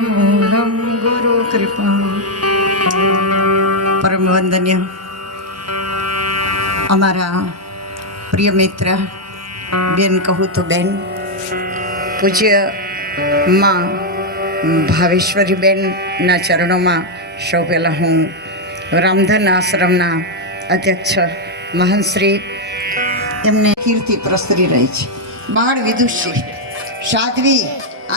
મૂલમ ગુરુ કૃપા પરમ વંદન્ય અમારા પ્રિય મિત્ર બેન કહું તો બેન, પૂજ્યમાં ભાવેશ્વરી બેનના ચરણોમાં સૌ પહેલાં હું રામધન આશ્રમના અધ્યક્ષ મહંશ્રી એમને કીર્તિ પ્રસરી રહી છે. બાળ વિદુષી, સાધ્વી,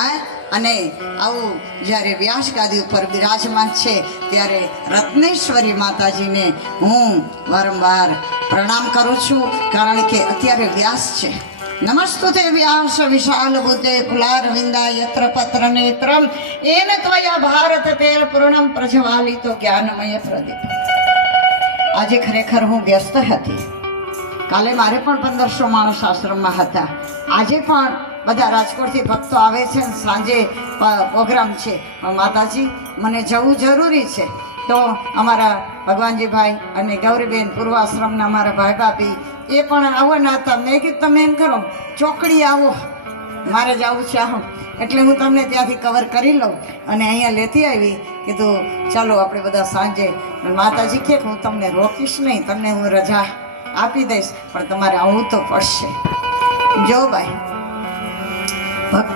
આ અને આવું જ્યારે વ્યાસ ગાદી ઉપર બિરાજમાન છે, ત્યારે રત્નેશ્વરી માતાજીને હું વારંવાર પ્રણામ કરું છું, કારણ કે અત્યારે વ્યાસ છે. નમસ્તુ તે વ્યાસ વિશાલ બુદ્ધે કુલારવિંદા યત્ર પત્ર નેત્રમ, એન ત્વયા ભારત તેર પૂર્ણમ પ્રજવાલિતો જ્ઞાનમય પ્રદીપ. આજે ખરેખર હું વ્યસ્ત હતી. કાલે મારે પણ પંદરસો માણસ આશ્રમમાં હતા. આજે પણ બધા રાજકોટથી ભક્તો આવે છે અને સાંજે પ્રોગ્રામ છે. માતાજી, મને જવું જરૂરી છે. તો અમારા ભગવાનજીભાઈ અને ગૌરીબેન પૂર્વાશ્રમના અમારા ભાઈ ભાભી એ પણ આવવાના હતા મેં કીધું તમે એમ કરો, ચોકડી આવો. મારે જવું છે આમ. એટલે હું તમને ત્યાંથી કવર કરી લઉં. અને અહીંયા લેતી આવી, કીધું, ચાલો આપણે બધા સાંજે. માતાજી કે, હું તમને રોકીશ નહીં, તમને હું રજા આપી દઈશ, પણ તમારે આવવું તો પડશે. જો ભાઈ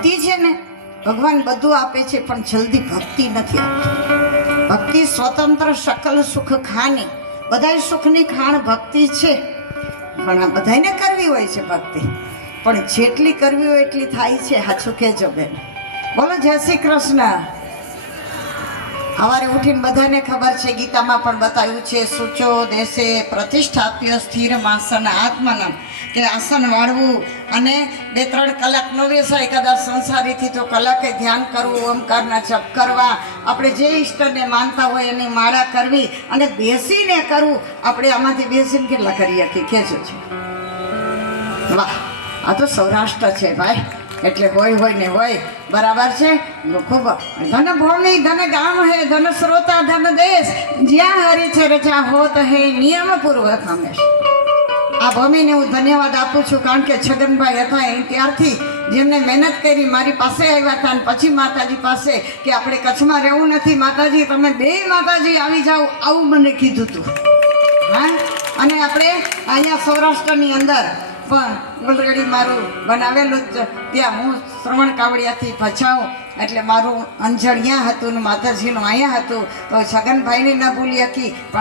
ભક્તિ છે ને, ભગવાન બધું આપે છે, પણ જલ્દી ભક્તિ નથી આપતી. ભક્તિ સ્વતંત્ર, સકલ સુખ ખાની. બધાય સુખની ખાણ ભક્તિ છે. પણ આ બધાને કરવી હોય છે ભક્તિ. પણ જેટલી કરવી હોય એટલી થાય છે. હાચું કહેજો બેન. બોલો, જય શ્રી કૃષ્ણ. સવારે ઉઠીને બધાને ખબર છે, ગીતામાં પણ બતાવ્યું છે, સૂચો દેશે પ્રતિષ્ઠાપ્ય સ્થિર માસન આત્મનમ. કે આસન વાળવું અને બે ત્રણ કલાક વ્યવસાય કદાચ સંસારીથી તો કલાકે ધ્યાન કરવું, ઓમકારના જપ કરવા. આપણે જે ઈષ્ટને માનતા હોય એની માળા કરવી અને બેસીને કરવું. આપણે આમાંથી બેસીને કેટલા કરી શકીએ? કહેજો છે. વાહ, આ તો સૌરાષ્ટ્ર છે ભાઈ. એટલે હોય હોય ને હોય. બરાબર છે? ખૂબ. ધન ભૂમિ, ધન ગામ હે, ધન શ્રોતા ધન દેશ. જ્યાં હરી છે રચા હોત હે, નિયમ પૂર્વક હંમેશ. આ ભૂમિને હું ધન્યવાદ આપું છું, કારણ કે છગનભાઈ હતા એ ત્યારથી જેમને મહેનત કરી મારી પાસે આવ્યા હતા અને પછી માતાજી પાસે કે આપણે કચ્છમાં રહેવું નથી. માતાજી, તમે બે માતાજી આવી જાઓ, આવું મને કીધું હતું હા? અને આપણે અહીંયા સૌરાષ્ટ્રની અંદર પણ મારું બનાવેલું જ ત્યાં હું શ્રવણ કાવડિયાથી ભચાઉ. એટલે મારું અંજળ અહીંયા હતું ને માતાજીનું અહીંયા હતું. તો છગનભાઈને ન ભૂલી શકી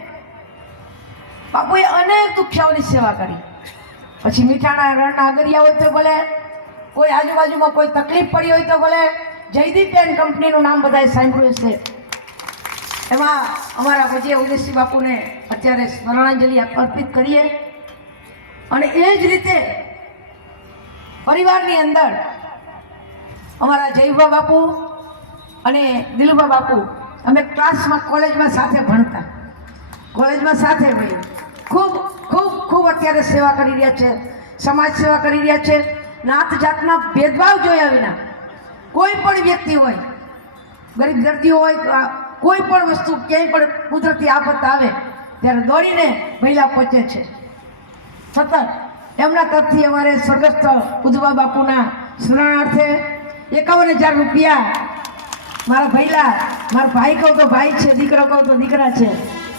બાપુએ અનેક દુખ્યાઓની સેવા કરી. પછી મીઠાના રણના આગરિયા હોય તો ભલે, કોઈ આજુબાજુમાં કોઈ તકલીફ પડી હોય તો ભલે, જયદીપ એન કંપનીનું નામ બધાએ સાંભળ્યું છે એમાં અમારા પૂજ્ય ઉદેશી બાપુને અત્યારે સ્મરણાંજલિ અર્પિત કરીએ. અને એ જ રીતે પરિવારની અંદર અમારા જયભા બાપુ અને દિલુભા બાપુ અમે ક્લાસમાં કોલેજમાં સાથે ભણતા. કોલેજમાં સાથે ભણી ખૂબ ખૂબ ખૂબ અત્યારે સેવા કરી રહ્યા છે. સમાજ સેવા કરી રહ્યા છે. નાત જાતના ભેદભાવ જોયા વિના. કોઈ પણ વ્યક્તિ હોય, ગરીબ દર્દીઓ હોય કોઈ પણ વસ્તુ ક્યાંય પણ કુદરતી આફત આવે, ત્યારે દોડીને મહિલા પહોંચે છે. સતત એમના તરફથી અમારે સ્વર્ગસ્થ ઉદ્ધવા બાપુના સ્મરણાર્થે એકાવન હજાર રૂપિયા મારા ભૈલા મારા ભાઈ કહું તો ભાઈ છે, દીકરો કહું તો દીકરા છે.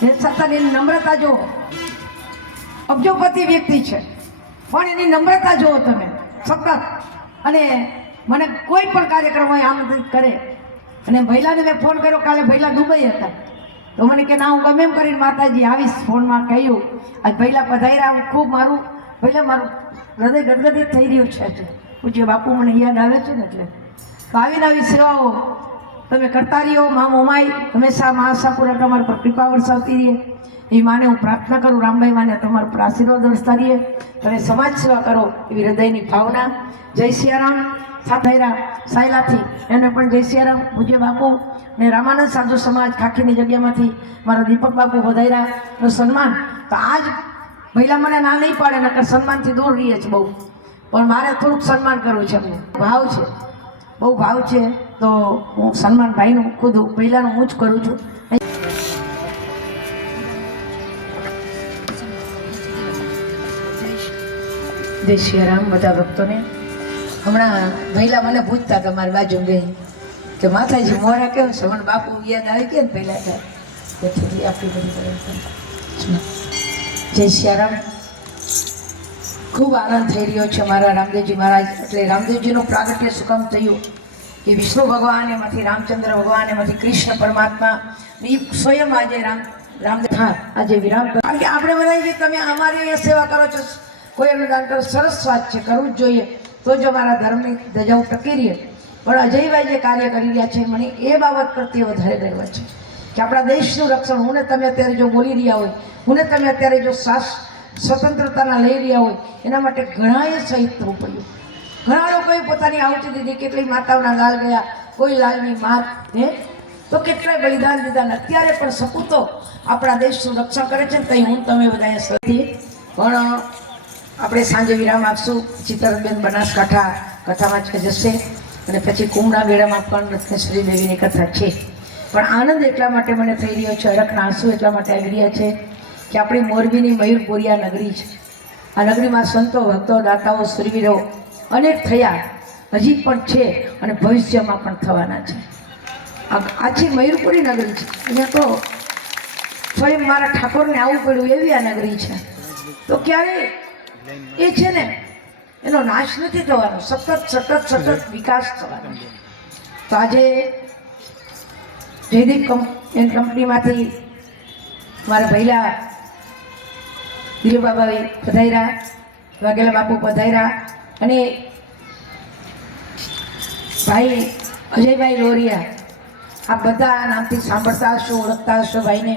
એ છતાં એની નમ્રતા જુઓ. અબજોપતિ વ્યક્તિ છે. પણ એની નમ્રતા જુઓ તમે. સતત. અને મને કોઈ પણ કાર્યક્રમ હોય આમંત્રિત કરે. અને ભૈલાને મેં ફોન કર્યો, કાલે ભૈલા દુબઈ હતા. તો મને કે, ના, હું ગમે એમ કરીને માતાજી આવીશ ફોનમાં કહ્યું. આજ ભૈલા પધાર્યા, હું ખૂબ મારું, ભૈલા મારું હૃદય ગદગદિત થઈ રહ્યું છે. પૂજ્ય બાપુ મને યાદ આવે છે ને એટલે. તો આવીને આવી સેવાઓ તમે કરતા રહ્યો, મા મોમાઈ હંમેશા મહાસાપુરા તમારા પર કૃપા વરસાવતી રહે એ માને હું પ્રાર્થના કરું, રામભાઈ માને તમારો આશીર્વાદ વરસતા રહીએ તમે સમાજ સેવા કરો એવી હૃદયની ભાવના. જય સિયારામ. સાથેરા સાયલાથી. એને પણ જય સિયારામ. પૂજ્ય બાપુ ને રામાનંદ સાધુ સમાજ ખાખીની જગ્યામાંથી મારા દીપક બાપુ વધાર્યાનું સન્માન. તો આજ મહિલા મને ના નહીં પાડે, નકર સન્માનથી દૂર રહીએ છે બહુ. પણ મારે થોડુંક સન્માન કરવું છે અમને. ભાવ છે. બહુ ભાવ છે. તો હું સન્માન ભાઈનું ખુદ પહેલાંનું હું જ કરું છું. જય શ્રી રામ, બધા ભક્તોને. હમણાં મહિલા મને પૂછતા હતા મારી બાજુ ગઈ કે માતાજી મોરા કેવું છે? મને બાપુ યાદ આવી ગયા ને પહેલાં હતા તેથી આપણી બધી જય શ્રી રામ. ખૂબ આનંદ થઈ રહ્યો છે મારા રામદેવજી મહારાજ. એટલે રામદેવજીનું પ્રાગટ્ય શું થયું? કે વિષ્ણુ ભગવાન એમાંથી રામચંદ્ર ભગવાન એમાંથી કૃષ્ણ પરમાત્મા સ્વયં આજે રામ, રામદેવ. હા, આજે વિરામ કર- કારણ કે આપણે બધા તમે અમારી અહીંયા સેવા કરો છો. કોઈ અનુદાન કરો સરસ વાત છે, કરવું જ જોઈએ. તો જ અમારા ધર્મની ધજાઓ ટકી રહીએ. પણ અજયભાઈ જે કાર્ય કરી રહ્યા છે, મને એ બાબત પ્રત્યે વધારે ગર્વ છે કે આપણા દેશનું રક્ષણ હું ને તમે અત્યારે જો બોલી રહ્યા હોય, હું ને તમે અત્યારે જો શ્વાસ સ્વતંત્રતાના લઈ રહ્યા હોય, એના માટે ઘણાએ શહીદ થવું પડ્યું. ઘણા લોકોએ પોતાની આહુતિ દીધી, કેટલી માતાઓના ગાલ ગયા, કોઈ લાલની માત હે? તો કેટલાય બલિદાન દીધા ને અત્યારે પણ સપૂતો આપણા દેશનું રક્ષણ કરે છે તઈ હું તમે સૌથી પણ આપણે સાંજે વિરામ આપશું. ચિત્તરબેન બનાસકાંઠા કથામાં જશે અને પછી કુંભના મેળામાં પણ રત્નેશ્વરી દેવીની કથા છે. પણ આનંદ એટલા માટે મને થઈ રહ્યો છે અરખના આંસુ એટલા માટે આવી રહ્યા છે કે આપણી મોરબીની મયુરપુરિયા નગરી છે. આ નગરીમાં સંતો, ભક્તો, દાતાઓ, સુરવીરો અનેક થયા. હજી પણ છે અને ભવિષ્યમાં પણ થવાના છે. આ આછી મયુરપુરી નગરી છે. અહીંયા તો સ્વયં મારા ઠાકોરને આવવું પડ્યું એવી આ નગરી છે. તો ક્યારે એ છે ને એનો નાશ નથી થવાનો સતત સતત સતત વિકાસ થવાનો. છે તો આજે જયદીપ એન કંપનીમાંથી મારા પહેલા દિલુબાબાઈ પધાર્યા વાઘેલા બાપુ પધાર્યા અને ભાઈ અજયભાઈ લોરિયા આ બધા નામથી સાંભળતા હશો ઓળખતા હશો ભાઈને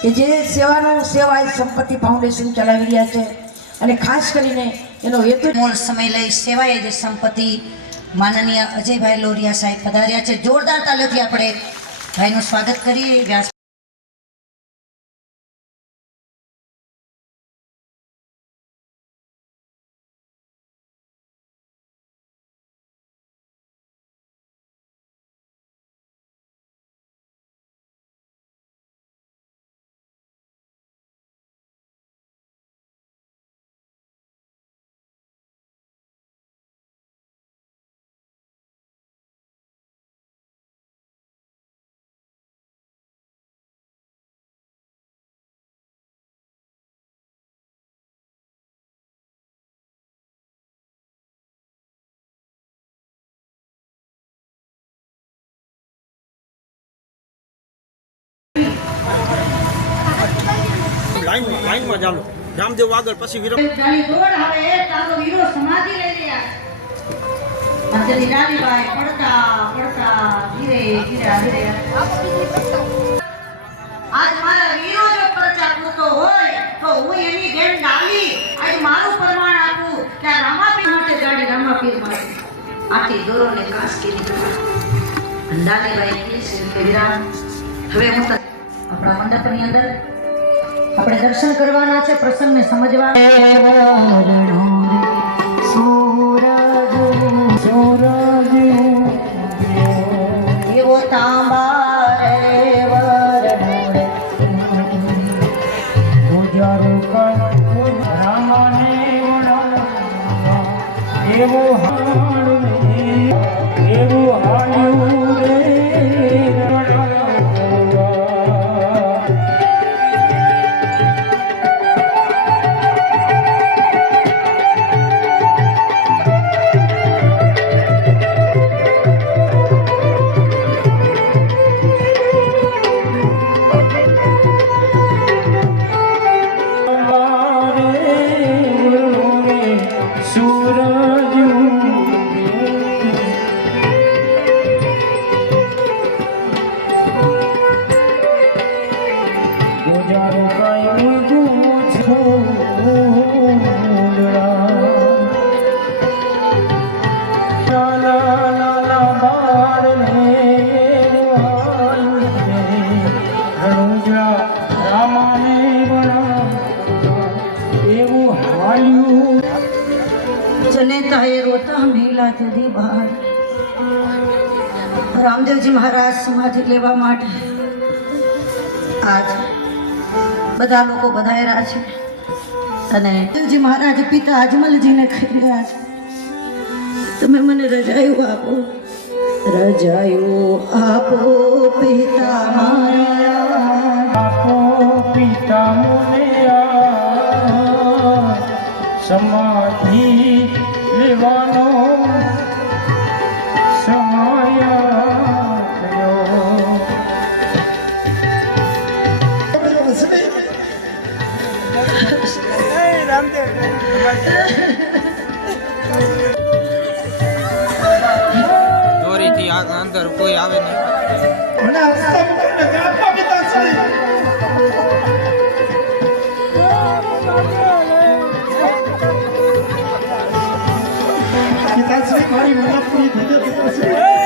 કે જે સેવાનો સેવા એ સંપત્તિ ફાઉન્ડેશન ચલાવી રહ્યા છે. અને ખાસ કરીને એનો હેતુ મૂળ સમય લઈ સેવાએ જે સંપત્તિ માનનીય અજયભાઈ લોરિયા સાહેબ પધાર્યા છે. જોરદાર તાલીઓથી આપણે ભાઈનું સ્વાગત કરીએ. વ્યાસ લાઈનમાં લાઈનમાં ચાલો. રામદેવ આગળ પછી વિરમ જાણી દોડ, હવે એ તારો વીરો સમાધિ લઈ રહ્યા અંજલિ ડાલીબાઈ પડતા પડતા, ધીરે ધીરે ધીરે. આજ મારા વીરો જો પ્રચાર કરતો હોય, તો હું એની જેમ ડાલી. આજ મારું પ્રમાણ આપું કે આ રામાપીર માટે ગાડી રામાપીર માટે. આથી દોરોને કાસ કરી ડાલીબાઈ કહે છે કે, વિરામ, હવે હું તને આપણા મંડપની અંદર આપણે દર્શન કરવાના છે પ્રસંગને સમજવા. પિતા અજમલજીને કહી રહ્યા છે. તમે મને રજાયું આપો. રજાયું આપો પિતા મારા. આપો પિતા મુનિયા સમાધિ લેવાનો દોરીથી અંદર કોઈ આવે નહીં. પિતાશ્રી મારી પૂરી થઈ ગઈ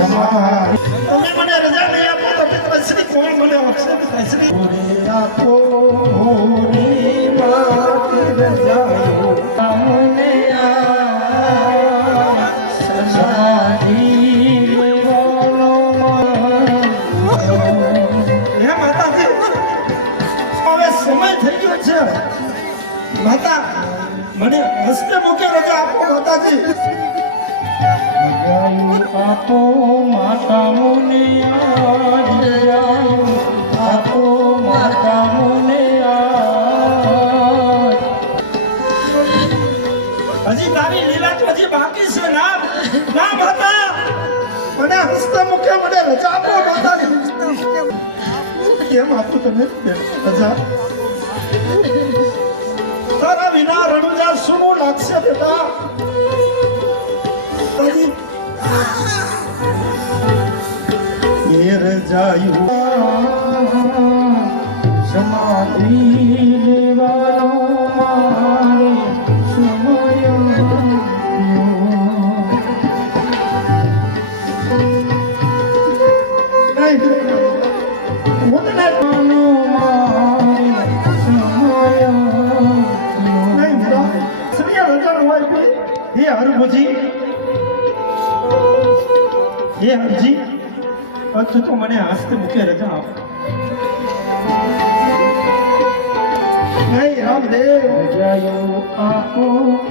તમે મને રજા નહીં આપો તો પિતાશ્રી કોણ મને આપશે હે માતાજી, હવે સમય થઈ ગયો છે. માતા, મને હસ્તે મૂકે રજા આપો, માતાજી. આપો માતા મુને આપો માતા મુને હજી તારી લીલા તો હજી બાકી છે ના ના માતા મને હસ્તે મૂકે મને રજા આપો માતા કેમ આપું તમે રજા તારા વિના રણુજા શું લાગશે બેટા તારી ઘેર જાયું. સમાધિ લેવાનો મારે સમય હરભુજી હે અચ્છા તો મને હાસ્તે મૂકે રજા આપ. નહીં રામદેવ. રજાયો આપો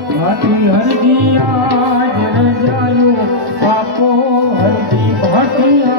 ભાટી હરજી આજ રજાયો. આપો હરજી ભાટી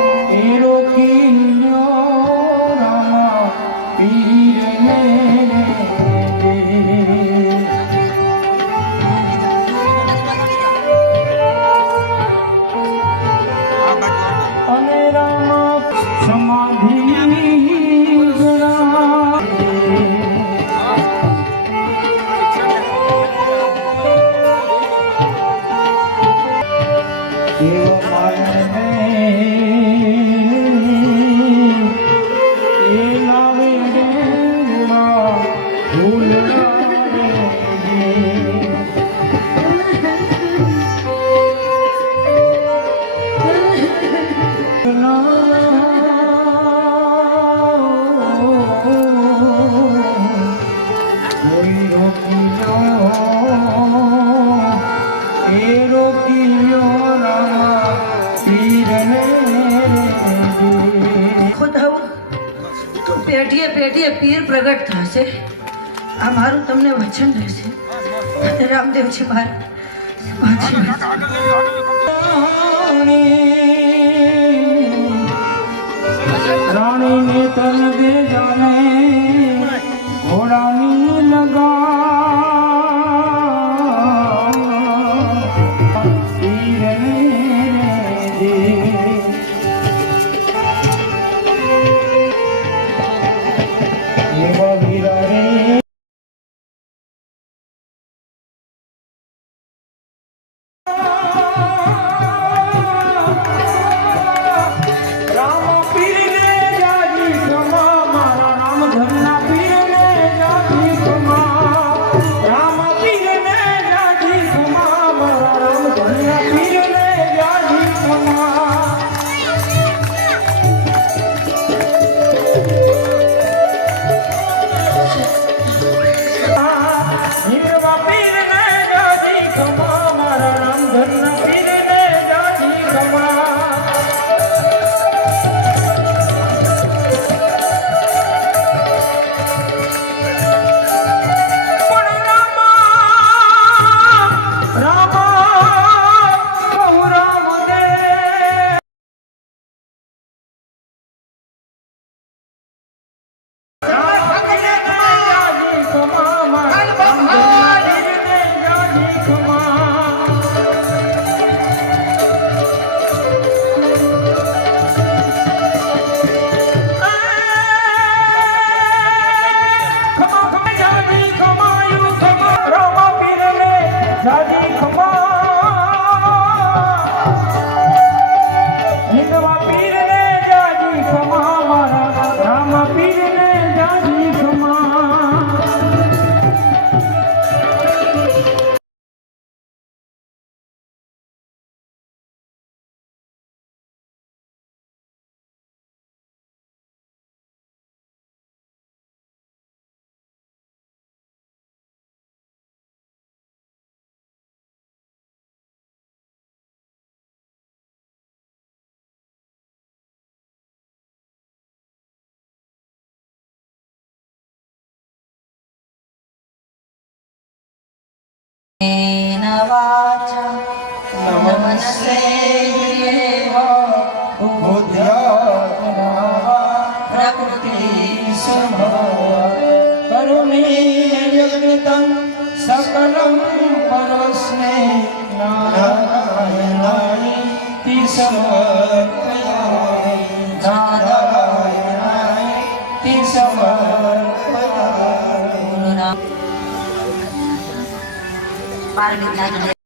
Give up my hand. નમસ્તે પ્રકૃતિ કરુણીયજ્ઞતં સકલં પરસ્મે નારાયણાય સમર્પયામિ Parang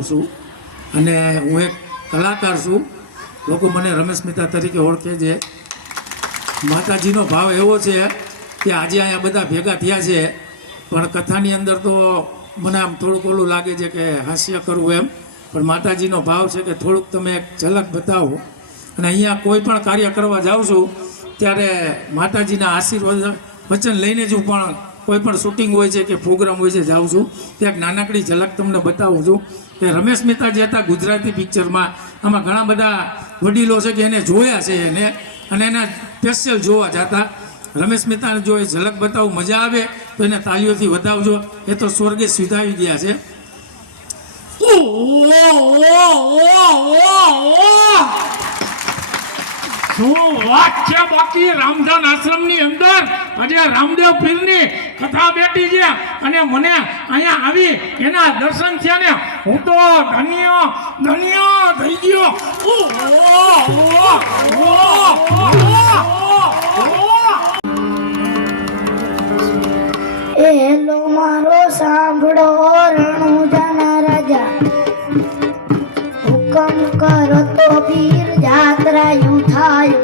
અનુભવ છું. અને હું એક કલાકાર છું. લોકો મને રમેશ મહેતા તરીકે ઓળખે છે. માતાજીનો ભાવ એવો છે કે આજે અહીંયા બધા ભેગા થયા છે. પણ કથાની અંદર તો મને આમ થોડુંક ઓલું લાગે છે કે હાસ્ય કરવું એમ. પણ માતાજીનો ભાવ છે કે થોડુંક તમે એક ઝલક બતાવો. અને અહીંયા કોઈ પણ કાર્ય કરવા જાઉં છું, ત્યારે માતાજીના આશીર્વાદ વચન લઈને જ હું પણ કોઈ પણ શૂટિંગ હોય છે કે પ્રોગ્રામ હોય છે, જાઉં છું. ત્યાં નાનકડી ઝલક તમને બતાવું છું. કે રમેશ મહેતા જે હતા ગુજરાતી પિક્ચરમાં, આમાં ઘણા બધા વડીલો છે કે એને જોયા છે એને, અને એના સ્પેશિયલ જોવા જતા. રમેશ મહેતાને જો એ ઝલક બતાવું મજા આવે, તો એને તાલીઓથી વધાવજો. એ તો સ્વર્ગે સ્વીધાવી ગયા છે. શું વાત છે બાકી રામધાન આશ્રમની અંદર. આજે રામદેવ પીરની કથા બેઠી છે અને મને અહીંયા આવી એના દર્શન છે ને હું તો ધન્ય ધન્ય થઈ ગયો. એલો મારો સાંભળો રણુજાના રાજા. હુકમ કરો તો વીર જાત્રાયું થાય.